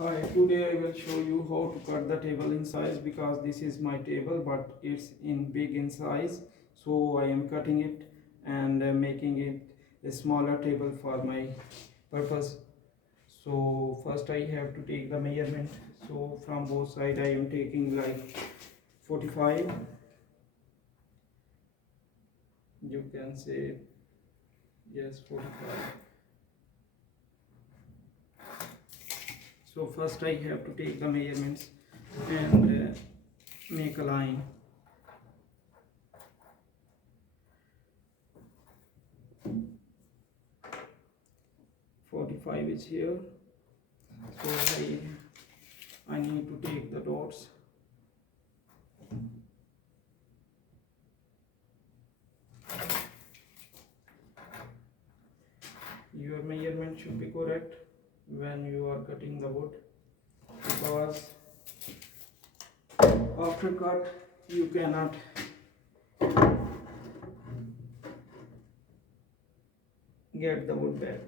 Hi, today I will show you how to cut the table in size because this is my table but it's in big in size, so I am cutting it and making it a smaller table for my purpose. So first I have to take the measurement. So from both sides I am taking like 45, you can say, yes, 45. So first I have to take the measurements and make a line. 45 is here, so I need to take the dots. Your measurement should be correct when you are cutting the wood, because after cut you cannot get the wood back.